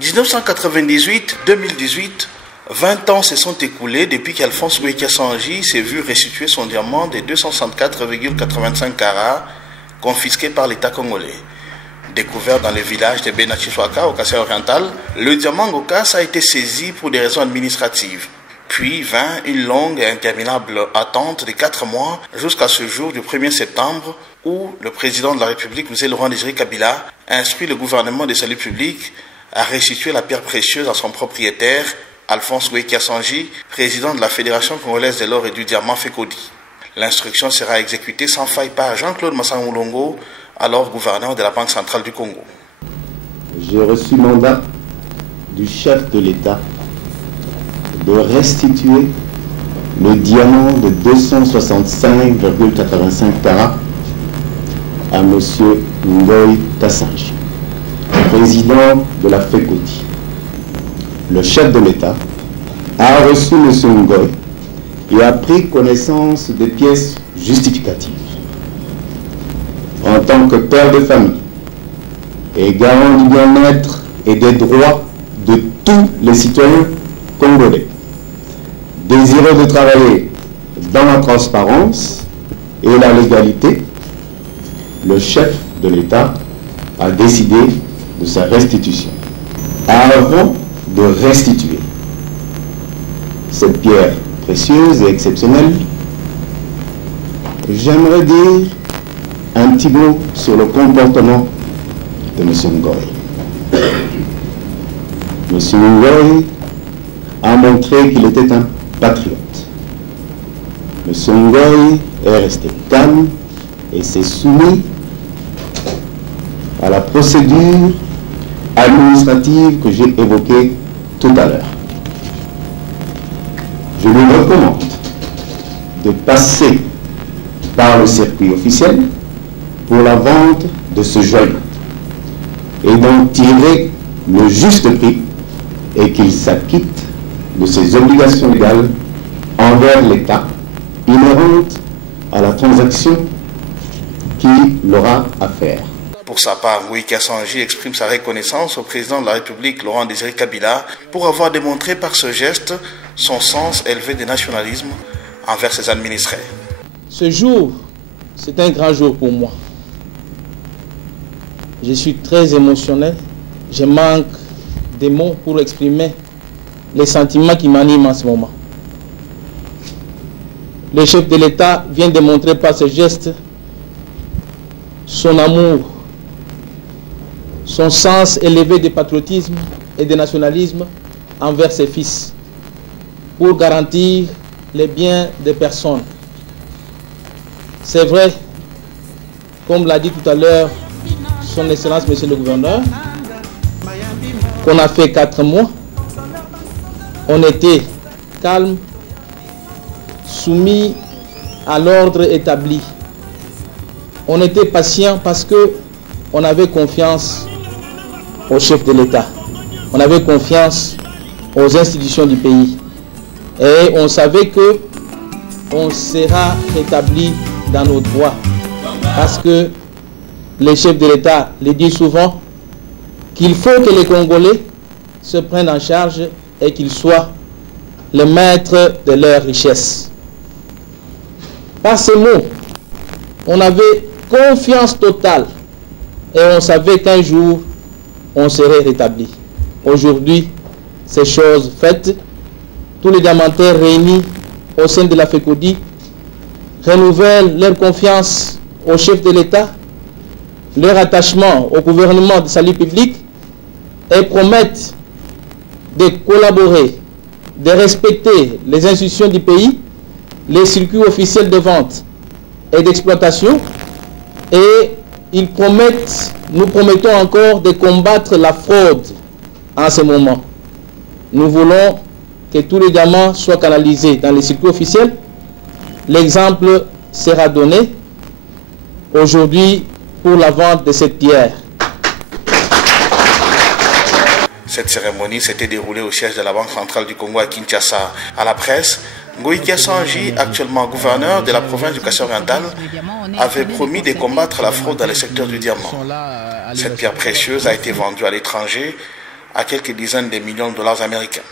1998-2018, 20 ans se sont écoulés depuis qu'Alphonse Bouygues-Kassonji s'est vu restituer son diamant de 264,85 carats confisqué par l'État congolais. Découvert dans le village de Benachiswaka au Kassai oriental, le diamant Ngokas a été saisi pour des raisons administratives. Puis vint une longue et interminable attente de 4 mois jusqu'à ce jour du 1er septembre où le président de la République, M. Laurent-Désiré Kabila, instruit le gouvernement de salut public à restituer la pierre précieuse à son propriétaire, Alphonse Bouygues-Kassonji, président de la Fédération congolaise de l'or et du diamant FECODI. L'instruction sera exécutée sans faille par Jean-Claude Massamoulongo, alors gouverneur de la Banque centrale du Congo. J'ai reçu mandat du chef de l'État de restituer le diamant de 265,85 carats à M. Ngoyi Kassonji, président de la FECODI. Le chef de l'État a reçu M. Ngoyi et a pris connaissance des pièces justificatives. En tant que père de famille et garant du bien-être et des droits de tous les citoyens congolais, désireux de travailler dans la transparence et la légalité, le chef de l'État a décidé de sa restitution. Avant de restituer cette pierre précieuse et exceptionnelle, j'aimerais dire un petit mot sur le comportement de M. Ngoyi. M. Ngoyi a montré qu'il était un patriote. M. Ngoyi est resté calme et s'est soumis à la procédure administrative que j'ai évoquée tout à l'heure. Je lui recommande de passer par le circuit officiel pour la vente de ce joyau et d'en tirer le juste prix et qu'il s'acquitte de ses obligations légales envers l'État inhérentes à la transaction qu'il aura à faire. Pour sa part, Bouygues-Kassonji exprime sa reconnaissance au président de la République, Laurent-Désiré Kabila, pour avoir démontré par ce geste son sens élevé du nationalisme envers ses administrés. Ce jour, c'est un grand jour pour moi. Je suis très émotionnel. Je manque des mots pour exprimer les sentiments qui m'animent en ce moment. Le chef de l'État vient de montrer par ce geste son amour, son sens élevé de patriotisme et de nationalisme envers ses fils, pour garantir les biens des personnes. C'est vrai, comme l'a dit tout à l'heure son Excellence, Monsieur le Gouverneur, qu'on a fait 4 mois, on était calme, soumis à l'ordre établi. On était patient parce que on avait confiance au chef de l'État. On avait confiance aux institutions du pays. Et on savait que on sera rétabli dans nos droits. Parce que les chefs de l'État le disent souvent qu'il faut que les Congolais se prennent en charge et qu'ils soient les maîtres de leur richesse. Par ces mots, on avait confiance totale et on savait qu'un jour, on serait rétabli. Aujourd'hui, ces choses faites, tous les diamantaires réunis au sein de la FECODI renouvellent leur confiance au chef de l'État, leur attachement au gouvernement de salut public et promettent de collaborer, de respecter les institutions du pays, les circuits officiels de vente et d'exploitation, et ils promettent, nous promettons encore de combattre la fraude en ce moment. Nous voulons que tous les diamants soient canalisés dans les circuits officiels. L'exemple sera donné aujourd'hui pour la vente de cette pierre. Cette cérémonie s'était déroulée au siège de la Banque centrale du Congo à Kinshasa. À la presse, Ngoïkia Sanji, actuellement gouverneur de la province du Kassai-Oriental, avait promis de combattre la fraude dans le secteur du diamant. Cette pierre précieuse a été vendue à l'étranger à quelques dizaines de millions de dollars américains.